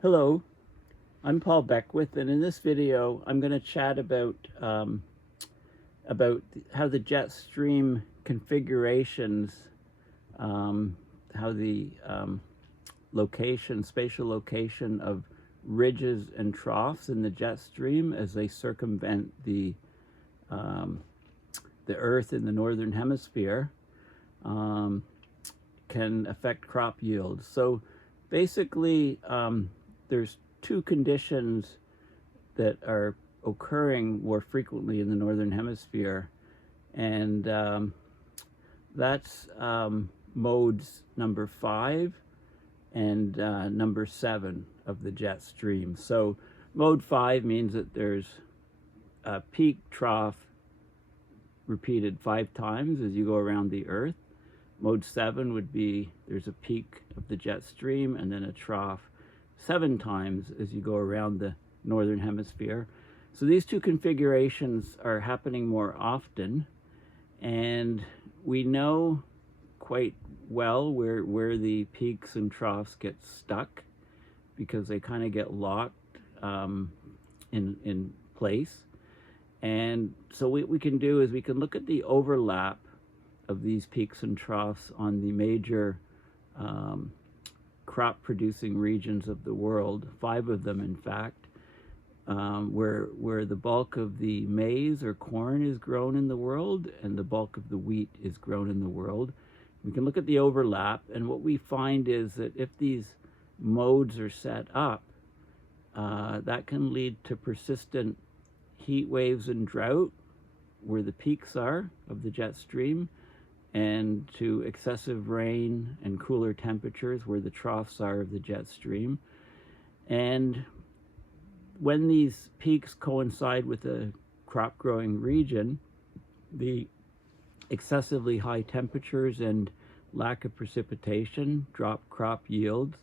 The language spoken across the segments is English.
Hello, I'm Paul Beckwith, and in this video I'm going to chat about how the jet stream configurations, how the spatial location of ridges and troughs in the jet stream as they circumvent the Earth in the northern hemisphere can affect crop yields. So basically, there's two conditions that are occurring more frequently in the northern hemisphere, and that's modes number 5 and number 7 of the jet stream. So mode 5 means that there's a peak trough repeated 5 times as you go around the Earth. Mode 7 would be there's a peak of the jet stream and then a trough 7 times as you go around the northern hemisphere. So these two configurations are happening more often, and we know quite well where the peaks and troughs get stuck because they kind of get locked in place. And so what we can do is we can look at the overlap of these peaks and troughs on the major crop producing regions of the world, 5 of them in fact, where the bulk of the maize or corn is grown in the world and the bulk of the wheat is grown in the world. We can look at the overlap, and what we find is that if these modes are set up, that can lead to persistent heat waves and drought where the peaks are of the jet stream, and to excessive rain and cooler temperatures where the troughs are of the jet stream. And when these peaks coincide with a crop growing region, the excessively high temperatures and lack of precipitation drop crop yields.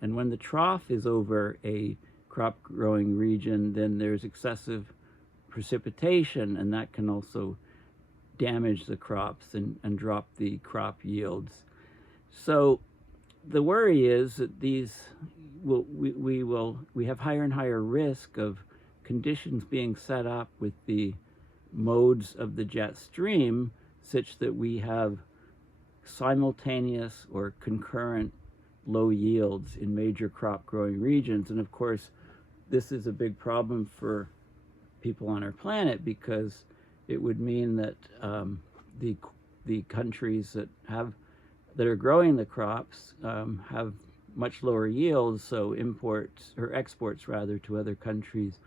And when the trough is over a crop growing region, then there's excessive precipitation, and that can also damage the crops and drop the crop yields. So the worry is that we have higher and higher risk of conditions being set up with the modes of the jet stream such that we have simultaneous or concurrent low yields in major crop growing regions. And of course, this is a big problem for people on our planet, because it would mean that the countries that are growing the crops have much lower yields, so imports or exports rather to other countries,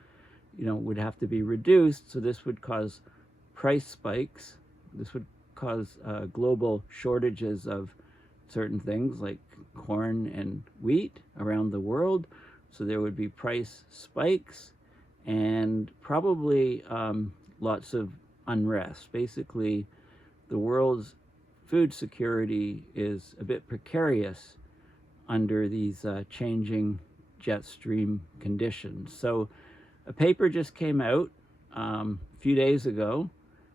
would have to be reduced. So this would cause price spikes. This would cause global shortages of certain things like corn and wheat around the world. So there would be price spikes and probably lots of unrest. Basically, the world's food security is a bit precarious under these changing jet stream conditions. So a paper just came out a few days ago,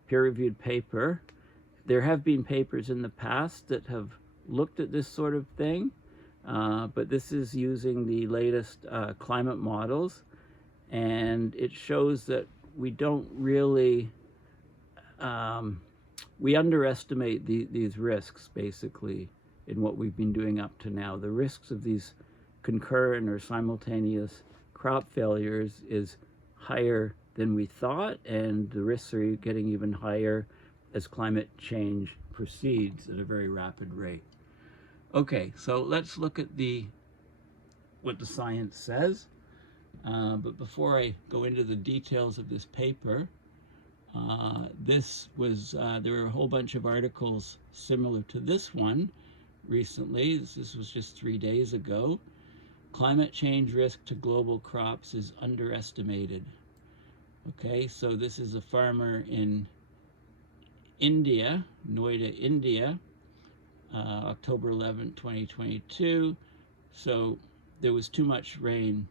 peer-reviewed paper. There have been papers in the past that have looked at this sort of thing, but this is using the latest climate models, and it shows that we don't really we underestimate these risks, basically, in what we've been doing up to now. The risks of these concurrent or simultaneous crop failures is higher than we thought, and the risks are getting even higher as climate change proceeds at a very rapid rate. Okay, so let's look at what the science says. But before I go into the details of this paper, there were a whole bunch of articles similar to this one recently. This was just 3 days ago. Climate change risk to global crops is underestimated. Okay, so this is a farmer in India, Noida, India, October 11, 2022. So there was too much rain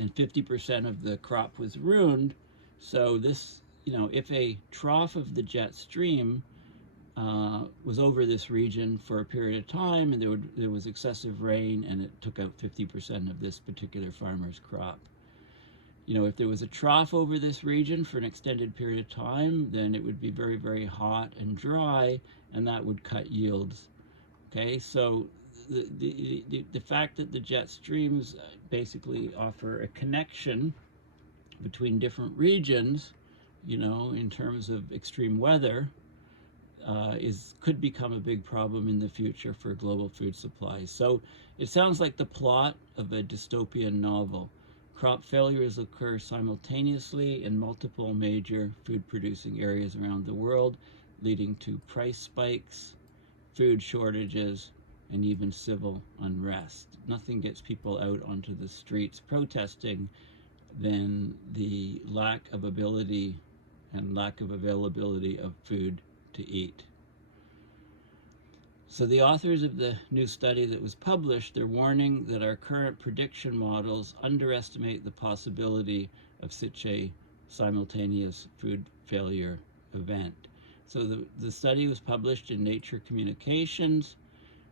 and 50% of the crop was ruined. So this, if a trough of the jet stream was over this region for a period of time, and there was excessive rain, and it took out 50% of this particular farmer's crop. You know, if there was a trough over this region for an extended period of time, then it would be very, very hot and dry, and that would cut yields. Okay, so the fact that the jet streams basically offer a connection between different regions, you know, in terms of extreme weather, could become a big problem in the future for global food supplies. So it sounds like the plot of a dystopian novel. Crop failures occur simultaneously in multiple major food-producing areas around the world, leading to price spikes, food shortages, and even civil unrest. Nothing gets people out onto the streets protesting than the lack of ability and lack of availability of food to eat. So the authors of the new study that was published, they're warning that our current prediction models underestimate the possibility of such a simultaneous food failure event. So the study was published in Nature Communications.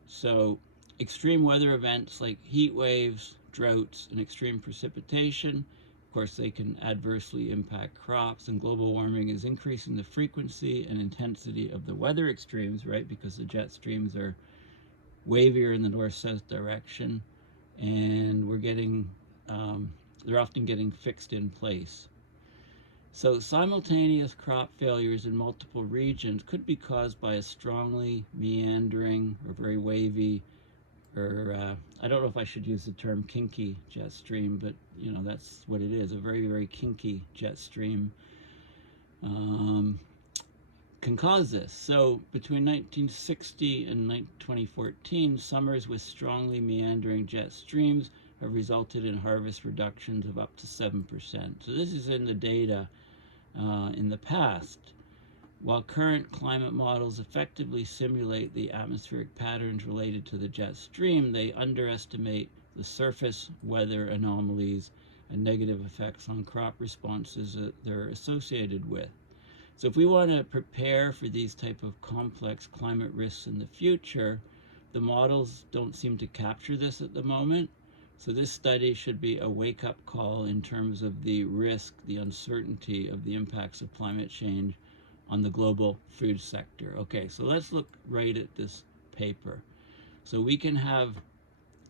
So extreme weather events like heat waves, droughts, and extreme precipitation, of course, they can adversely impact crops, and global warming is increasing the frequency and intensity of the weather extremes, right? Because the jet streams are wavier in the north-south direction, and we're getting, they're often getting fixed in place. So simultaneous crop failures in multiple regions could be caused by a strongly meandering or very wavy, or I don't know if I should use the term kinky jet stream, but you know, that's what it is, a very, very kinky jet stream can cause this. So between 1960 and 2014, summers with strongly meandering jet streams have resulted in harvest reductions of up to 7%. So this is in the data in the past. While current climate models effectively simulate the atmospheric patterns related to the jet stream, they underestimate the surface weather anomalies and negative effects on crop responses that they're associated with. So if we want to prepare for these type of complex climate risks in the future, the models don't seem to capture this at the moment. So this study should be a wake-up call in terms of the risk, the uncertainty of the impacts of climate change on the global food sector. Okay, so let's look right at this paper. So we can have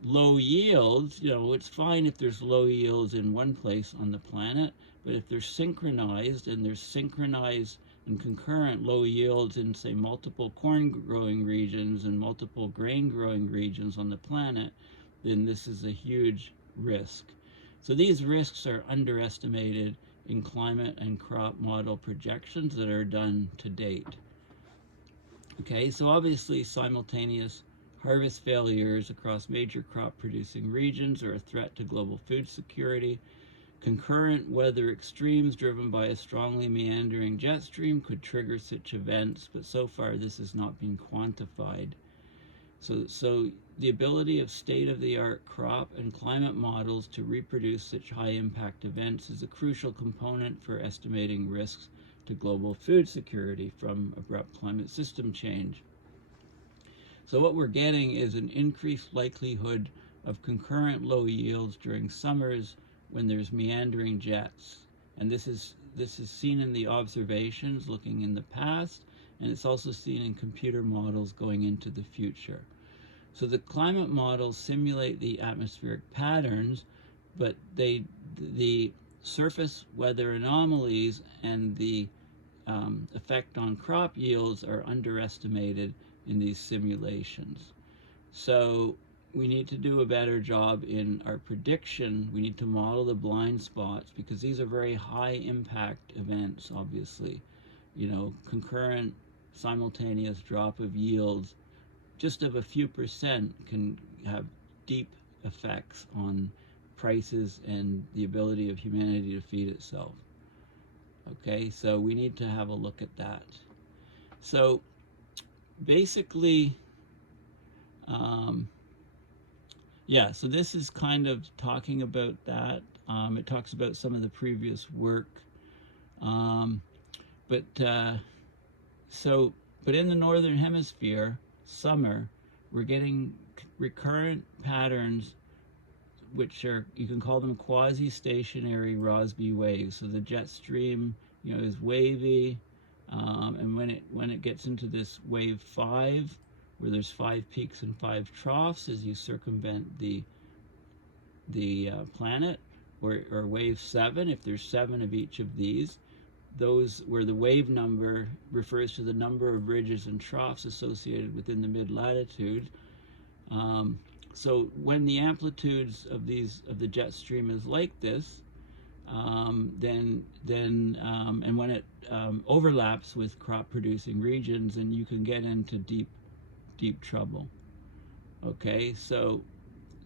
low yields. You know, it's fine if there's low yields in one place on the planet, but if they're synchronized, and there's synchronized and concurrent low yields in, say, multiple corn growing regions and multiple grain growing regions on the planet, then this is a huge risk. So these risks are underestimated in climate and crop model projections that are done to date. Okay, so obviously simultaneous harvest failures across major crop producing regions are a threat to global food security. Concurrent weather extremes driven by a strongly meandering jet stream could trigger such events, but so far this has not been quantified. So the ability of state-of-the-art crop and climate models to reproduce such high-impact events is a crucial component for estimating risks to global food security from abrupt climate system change. So what we're getting is an increased likelihood of concurrent low yields during summers when there's meandering jets. And this is seen in the observations looking in the past, and it's also seen in computer models going into the future. So the climate models simulate the atmospheric patterns, but the surface weather anomalies and the effect on crop yields are underestimated in these simulations. So we need to do a better job in our prediction. We need to model the blind spots, because these are very high impact events, obviously. You know, concurrent simultaneous drop of yields just of a few percent can have deep effects on prices and the ability of humanity to feed itself. Okay, so we need to have a look at that. So basically, yeah, so this is kind of talking about that. It talks about some of the previous work. So But in the northern hemisphere, summer, we're getting recurrent patterns which are, you can call them quasi-stationary Rossby waves. So the jet stream, is wavy, and when it gets into this wave 5, where there's 5 peaks and 5 troughs as you circumvent the planet, or wave 7, if there's 7 of each of these, those where the wave number refers to the number of ridges and troughs associated within the mid-latitude. So when the amplitudes of the jet stream is like this, and when it overlaps with crop-producing regions, then you can get into deep trouble. Okay, so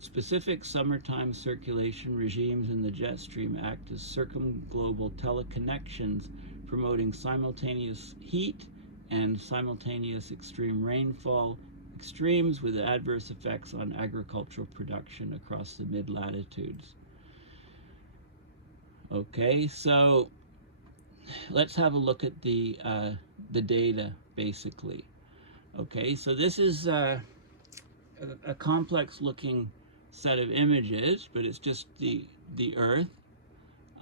specific summertime circulation regimes in the jet stream act as circumglobal teleconnections, promoting simultaneous heat and simultaneous extreme rainfall extremes with adverse effects on agricultural production across the mid-latitudes. Okay, so let's have a look at the data, basically. Okay, so this is a complex-looking set of images, but it's just the Earth,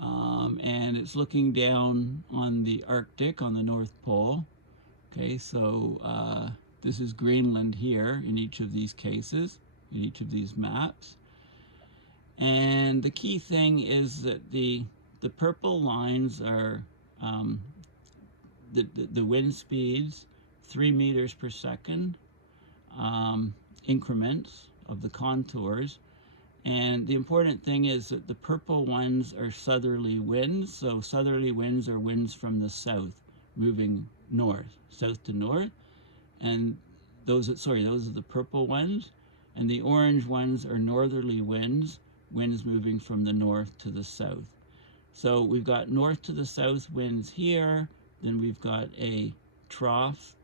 and it's looking down on the Arctic, on the North Pole. Okay, so this is Greenland here in each of these cases, in each of these maps. And the key thing is that the purple lines are the wind speeds, 3 meters per second, increments of the contours. And the important thing is that the purple ones are southerly winds. So southerly winds are winds from the south, moving north, south to north. And those are the purple ones. And the orange ones are northerly winds, winds moving from the north to the south. So we've got north to the south winds here, then we've got a trough,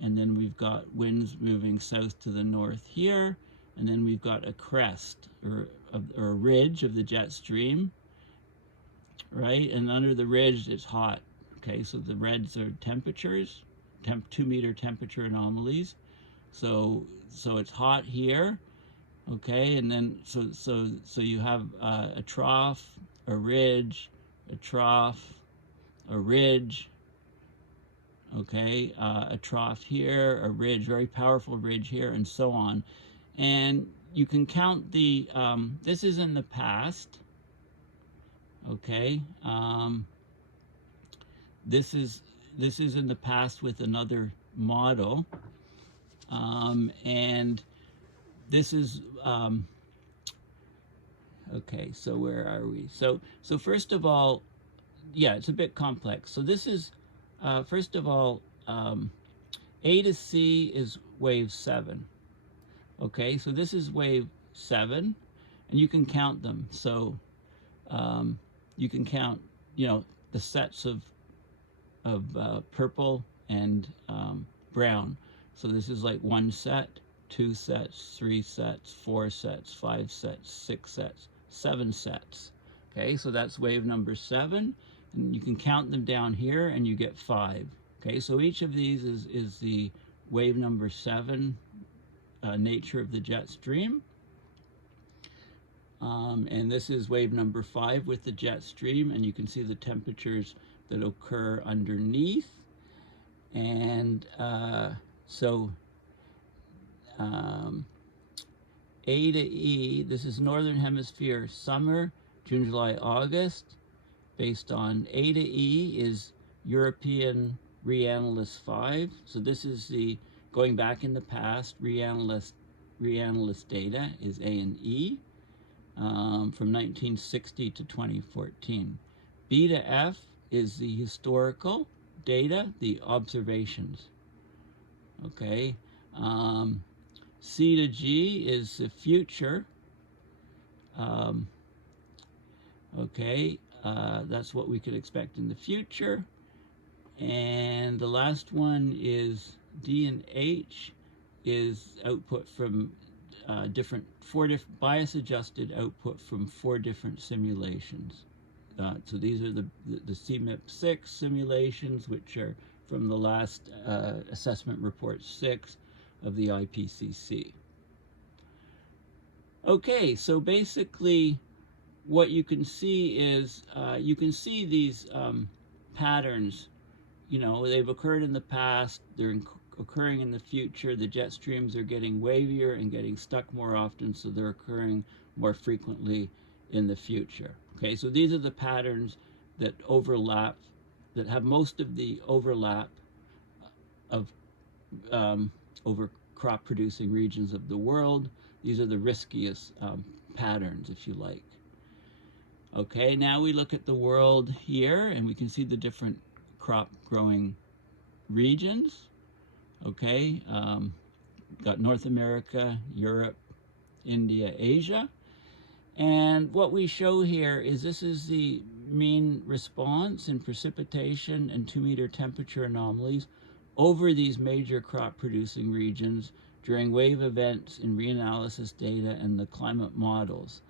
and then we've got winds moving south to the north here, and then we've got a crest, or a ridge of the jet stream, right? And under the ridge, it's hot. Okay, so the reds are temperatures, 2-meter temperature anomalies. So it's hot here, okay, and then so you have a trough, a ridge, a trough, a ridge, okay, a trough here, a ridge, very powerful ridge here, and so on. And you can count the, this is in the past, okay, this is in the past with another model, and this is, okay, so where are we? So first of all, yeah, it's a bit complex. So this is, first of all, A to C is wave 7. Okay, so this is wave 7, and you can count them. So you can count, the sets of purple and brown. So this is like 1 set, 2 sets, 3 sets, 4 sets, 5 sets, 6 sets, 7 sets. Okay, so that's wave number 7, and you can count them down here, and you get 5. Okay, so each of these is the wave number 7 nature of the jet stream. And this is wave number 5 with the jet stream, and you can see the temperatures that occur underneath. And so A to E, this is Northern Hemisphere summer, June, July, August. Based on A to E is European reanalyst 5. So this is the, going back in the past, reanalyst data is A and E from 1960 to 2014. B to F is the historical data, the observations. Okay. C to G is the future. Okay, that's what we could expect in the future. And the last one is D and H is output from bias adjusted output from 4 different simulations. So these are the CMIP6 simulations, which are from the last assessment report 6 of the IPCC. Okay, so basically what you can see is you can see these patterns. You know, they've occurred in the past, they're occurring in the future. The jet streams are getting wavier and getting stuck more often, so they're occurring more frequently in the future. Okay, so these are the patterns that overlap, that have most of the overlap of over crop producing regions of the world. These are the riskiest patterns, if you like. Okay, now we look at the world here, and we can see the different crop growing regions. Okay, got North America, Europe, India, Asia. And what we show here is this is the mean response in precipitation and 2-meter temperature anomalies over these major crop producing regions during wave events in reanalysis data and the climate models.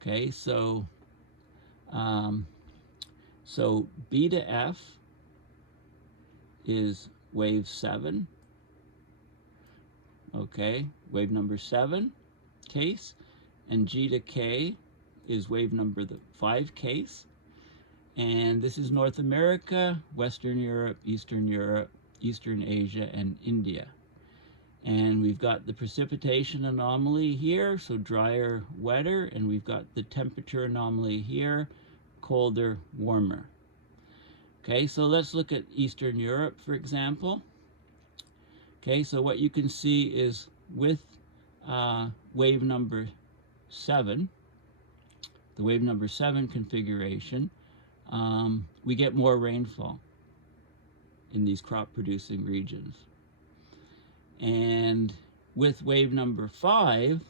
Okay, so B to F is wave 7. Okay, wave number 7 case. And G to K is wave number 5 case. And this is North America, Western Europe, Eastern Asia, and India. And we've got the precipitation anomaly here, so drier, wetter, and we've got the temperature anomaly here, colder, warmer. Okay, so let's look at Eastern Europe, for example. Okay, so what you can see is with wave number 7, the wave number 7 configuration, we get more rainfall in these crop producing regions. And with wave number 5,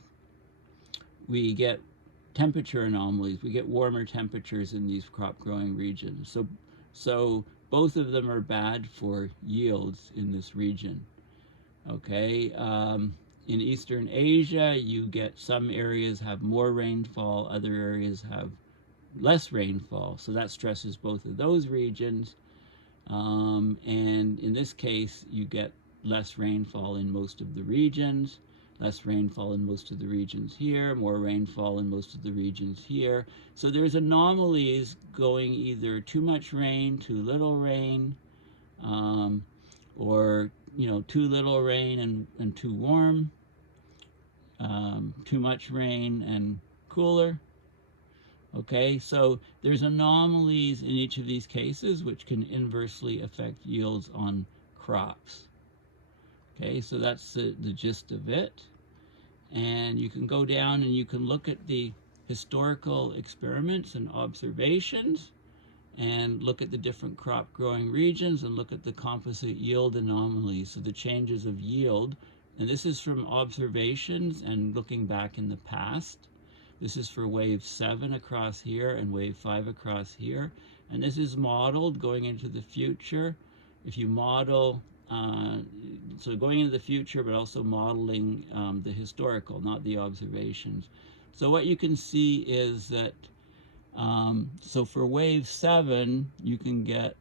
we get temperature anomalies. We get warmer temperatures in these crop growing regions. So both of them are bad for yields in this region. Okay, in Eastern Asia, you get some areas have more rainfall, other areas have less rainfall. So that stresses both of those regions. And in this case, you get less rainfall in most of the regions, less rainfall in most of the regions here, more rainfall in most of the regions here. So there's anomalies going either too much rain, too little rain, or too little rain and too warm, too much rain and cooler. Okay, so there's anomalies in each of these cases which can inversely affect yields on crops. Okay, so that's the gist of it. And you can go down and you can look at the historical experiments and observations and look at the different crop growing regions and look at the composite yield anomalies, so the changes of yield. And this is from observations and looking back in the past. This is for wave 7 across here and wave 5 across here. And this is modeled going into the future. If you model, so going into the future, but also modeling the historical, not the observations. So what you can see is that, so for wave 7, you can get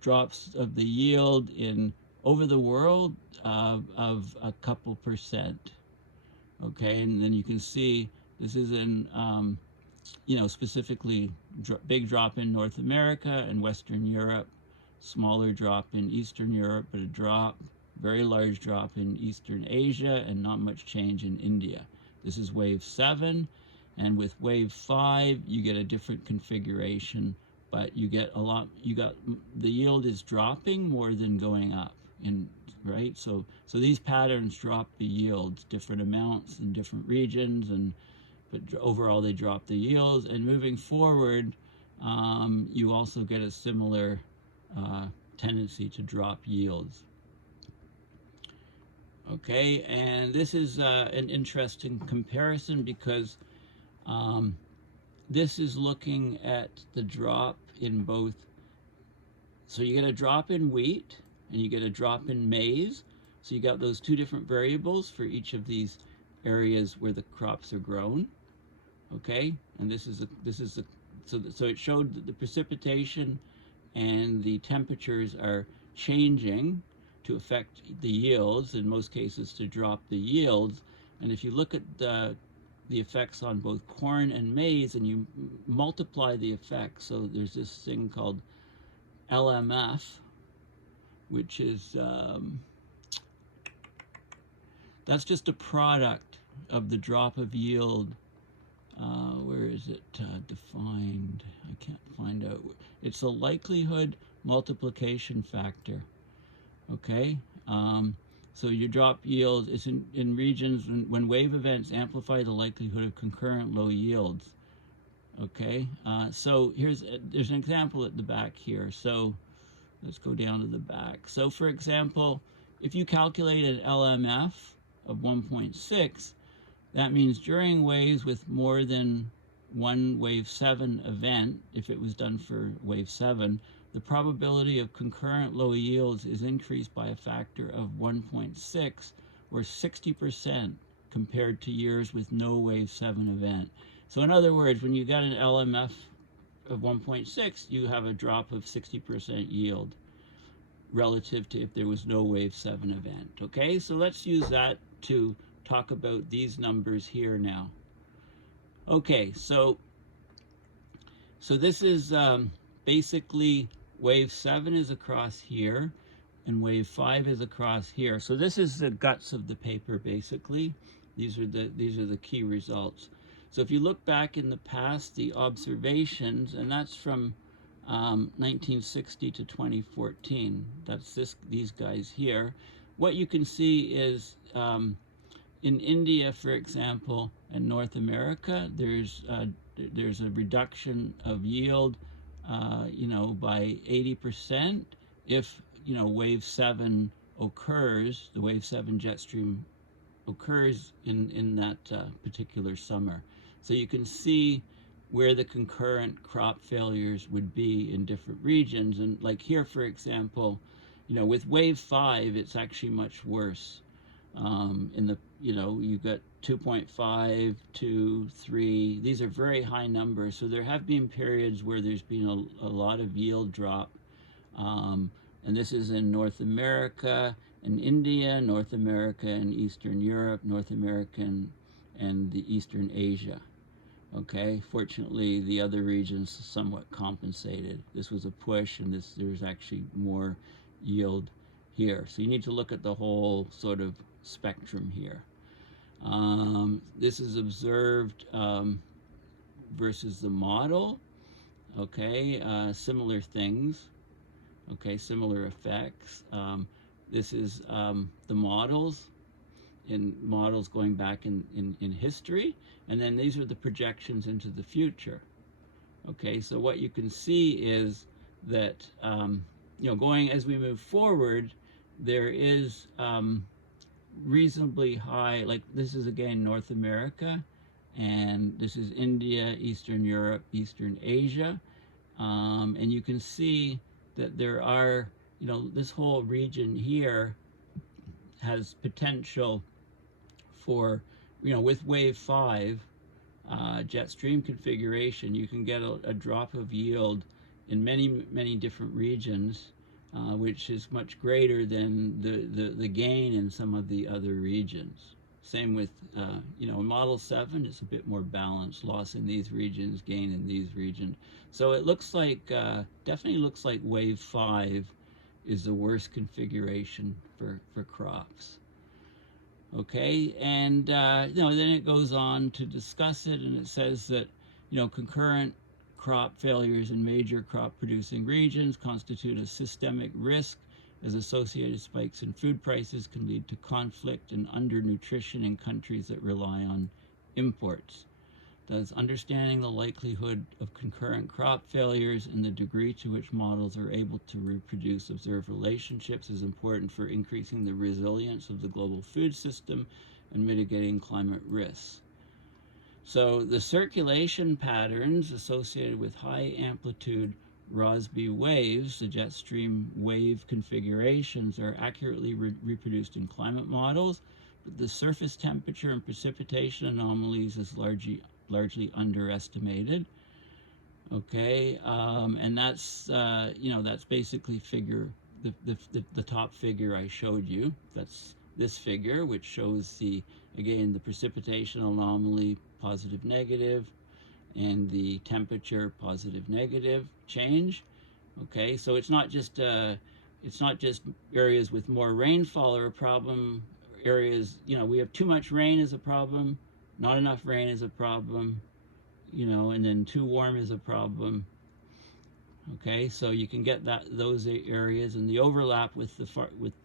drops of the yield in over the world of a couple percent. Okay, and then you can see this is in, specifically big drop in North America and Western Europe, smaller drop in Eastern Europe, but a drop, very large drop in Eastern Asia, and not much change in India. This is wave 7, and with wave 5, you get a different configuration, but you get the yield is dropping more than going up, right? So these patterns drop the yields, different amounts in different regions, but overall they drop the yields. And moving forward, you also get a similar tendency to drop yields. Okay, and this is an interesting comparison because this is looking at the drop in both. So you get a drop in wheat and you get a drop in maize. So you got those two different variables for each of these areas where the crops are grown. Okay, and this is So it showed that the precipitation and the temperatures are changing to affect the yields, in most cases to drop the yields. And if you look at the effects on both corn and maize and you multiply the effects, so there's this thing called LMF, which is, that's just a product of the drop of yield. Where is it defined? I can't find out. It's a likelihood multiplication factor. Okay, so your drop yield is in regions when wave events amplify the likelihood of concurrent low yields. Okay, so there's an example at the back here. So let's go down to the back. So for example, if you calculate an LMF of 1.6, that means during waves with more than one wave 7 event, if it was done for wave 7, the probability of concurrent low yields is increased by a factor of 1.6 or 60% compared to years with no wave 7 event. So in other words, when you got an LMF of 1.6, you have a drop of 60% yield relative to if there was no wave 7 event. Okay, so let's use that to talk about these numbers here now. Okay, so this is basically wave 7 is across here and wave 5 is across here. So this is the guts of the paper basically. These are the key results. So if you look back in the past, the observations, and that's from 1960 to 2014, that's these guys here. What you can see is in India, for example, and North America, there's a reduction of yield, by 80% if wave 7 occurs, the wave 7 jet stream occurs in that particular summer. So you can see where the concurrent crop failures would be in different regions. And like here, for example, with wave 5, it's actually much worse. You've got 2.5, 2, 3. These are very high numbers. So there have been periods where there's been a lot of yield drop. And this is in North America and India, North America and Eastern Europe, North America and the Eastern Asia. Okay, fortunately, the other regions somewhat compensated. This was a push, and there's actually more yield here. So you need to look at the whole sort of spectrum here. This is observed versus the model. Okay, similar things. Okay, similar effects. This is the models. In models going back in history, and then these are the projections into the future. Okay, so what you can see is that going as we move forward, there is reasonably high, like this is again North America, and this is India, Eastern Europe, Eastern Asia, and you can see that there are, this whole region here has potential for, with wave 5 jet stream configuration, you can get a drop of yield in many different regions, which is much greater than the gain in some of the other regions. Same with, in model 7, it's a bit more balanced, loss in these regions, gain in these regions. So it looks like, definitely looks like wave 5 is the worst configuration for crops. Okay, and then it goes on to discuss it, and it says that concurrent crop failures in major crop producing regions constitute a systemic risk, as associated spikes in food prices can lead to conflict and undernutrition in countries that rely on imports. Thus, understanding the likelihood of concurrent crop failures and the degree to which models are able to reproduce observed relationships is important for increasing the resilience of the global food system and mitigating climate risks. So the circulation patterns associated with high amplitude Rossby waves, the jet stream wave configurations, are accurately reproduced in climate models, but the surface temperature and precipitation anomalies is largely underestimated. Okay, and that's that's basically the top figure I showed you. That's this figure, which shows again the precipitation anomaly positive negative, and the temperature positive negative change. Okay, so it's not just areas with more rainfall are a problem. Areas, we have too much rain is a problem, not enough rain is a problem, and then too warm is a problem. Okay, so you can get those areas, and the overlap with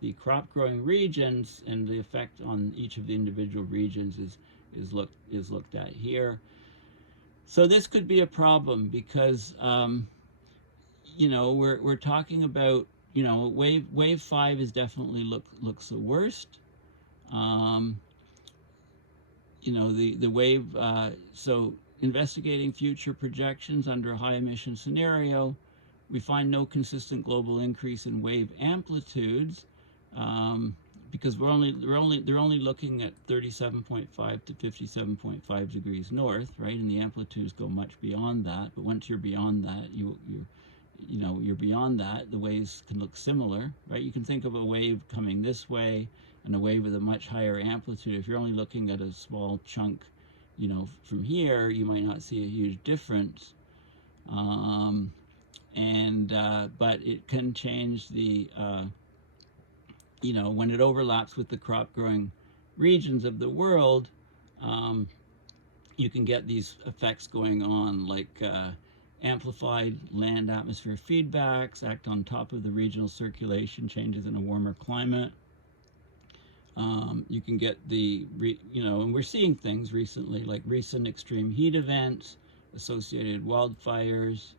the crop growing regions and the effect on each of the individual regions is looked at here. So this could be a problem because we're talking about wave 5 is definitely looks the worst. The wave. So investigating future projections under a high emission scenario, we find no consistent global increase in wave amplitudes because they're only looking at 37.5 to 57.5 degrees north, right? And the amplitudes go much beyond that. But once you're beyond that, you're beyond that, the waves can look similar, right? You can think of a wave coming this way and a wave with a much higher amplitude. If you're only looking at a small chunk, from here, you might not see a huge difference. But it can change when it overlaps with the crop growing regions of the world, you can get these effects going on, like amplified land atmosphere feedbacks act on top of the regional circulation changes in a warmer climate. You can get and we're seeing things recently like recent extreme heat events, associated wildfires,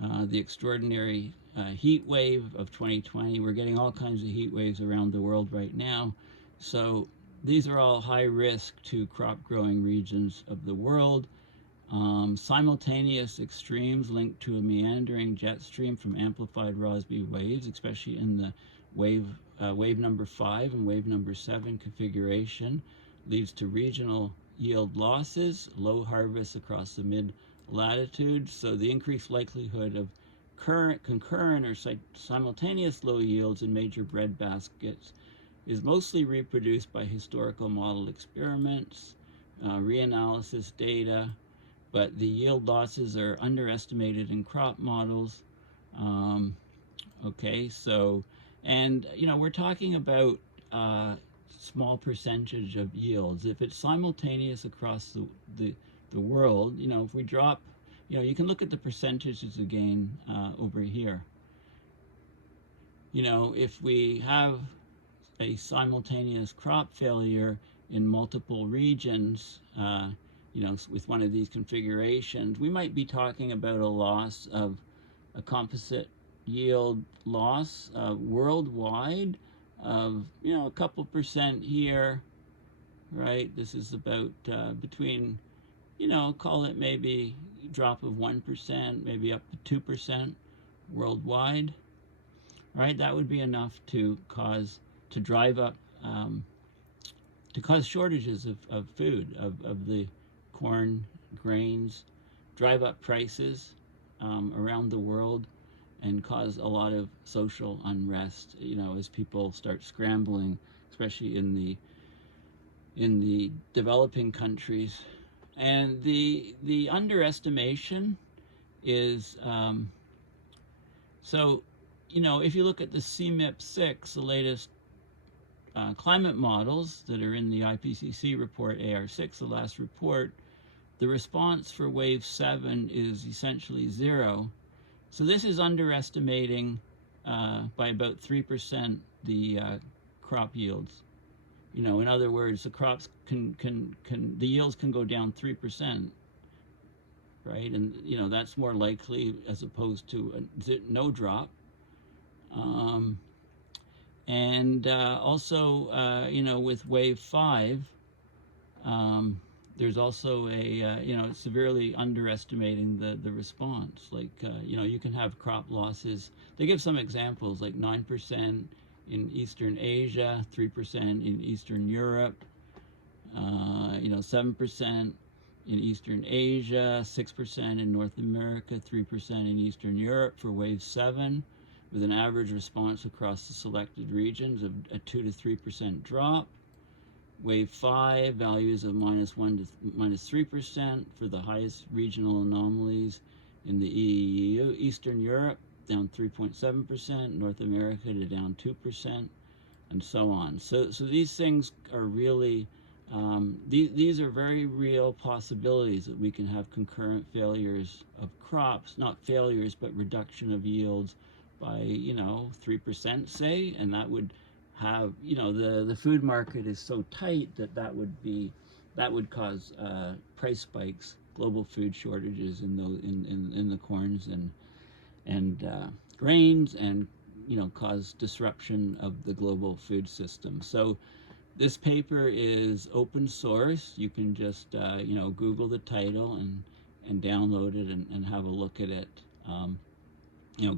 the extraordinary heat wave of 2020. We're getting all kinds of heat waves around the world right now. So these are all high risk to crop growing regions of the world. Simultaneous extremes linked to a meandering jet stream from amplified Rossby waves, especially in the wave number 5 and wave number 7 configuration, leads to regional yield losses, low harvests across the mid-latitudes. So the increased likelihood of concurrent or simultaneous low yields in major bread baskets is mostly reproduced by historical model experiments, reanalysis data, but the yield losses are underestimated in crop models. Okay, so, and we're talking about small percentage of yields. If it's simultaneous across the world, if we drop, you can look at the percentages again over here. If we have a simultaneous crop failure in multiple regions, with one of these configurations, we might be talking about a loss of a composite yield loss worldwide of a couple percent here, right? This is about between call it maybe a drop of 1%, maybe up to 2% worldwide, right? That would be enough to drive up to cause shortages of food, of the corn, grains, drive up prices around the world, and cause a lot of social unrest, as people start scrambling, especially in the developing countries. And the underestimation is, if you look at the CMIP6, the latest climate models that are in the IPCC report, AR6, the last report, the response for wave 7 is essentially 0. So this is underestimating by about 3% the crop yields. In other words, the crops the yields can go down 3%, right? And that's more likely as opposed to no drop. Also, with wave 5, there's also a, severely underestimating the response. Like, you can have crop losses. They give some examples, like 9% in Eastern Asia, 3% in Eastern Europe, 7% in Eastern Asia, 6% in North America, 3% in Eastern Europe for wave 7, with an average response across the selected regions of a 2 to 3% drop. Wave 5, values of -1 to -3% for the highest regional anomalies in the EU, Eastern Europe, down 3.7%, North America to down 2%, and so on. So these things are really, these are very real possibilities that we can have concurrent failures of crops, not failures, but reduction of yields by, 3%, say, and that would have, the food market is so tight that would cause price spikes, global food shortages in the corns and grains, and cause disruption of the global food system. So this paper is open source. You can just Google the title and download it and have a look at it.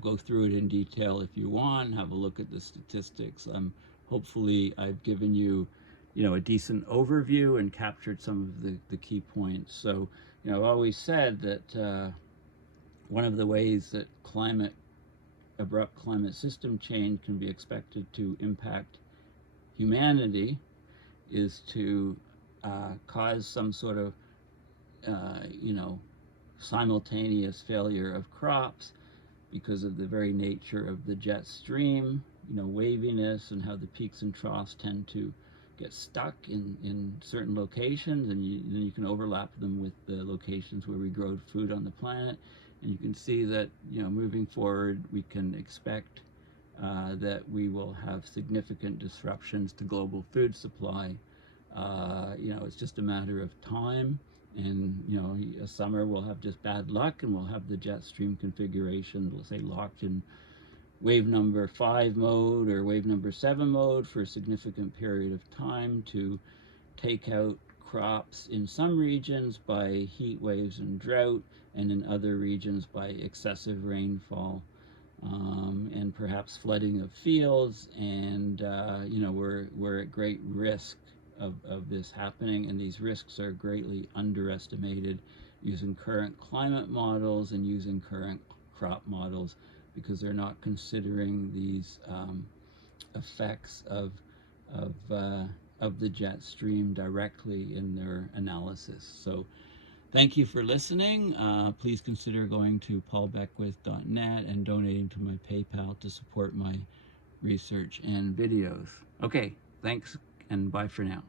Go through it in detail if you want, have a look at the statistics. Hopefully I've given you a decent overview and captured some of the key points. So I've always said that one of the ways that abrupt climate system change can be expected to impact humanity is to cause some sort of simultaneous failure of crops because of the very nature of the jet stream, waviness, and how the peaks and troughs tend to get stuck in certain locations, and then you can overlap them with the locations where we grow food on the planet. And you can see that, moving forward, we can expect that we will have significant disruptions to global food supply. It's just a matter of time. And, a summer we'll have just bad luck, and we'll have the jet stream configuration, we'll say, locked in wave number 5 mode or wave number 7 mode for a significant period of time to take out crops in some regions by heat waves and drought, and in other regions by excessive rainfall, and perhaps flooding of fields. And we're at great risk of this happening, and these risks are greatly underestimated using current climate models and using current crop models, because they're not considering these effects of the jet stream directly in their analysis. So thank you for listening. Please consider going to paulbeckwith.net and donating to my PayPal to support my research and videos. Okay, thanks, and bye for now.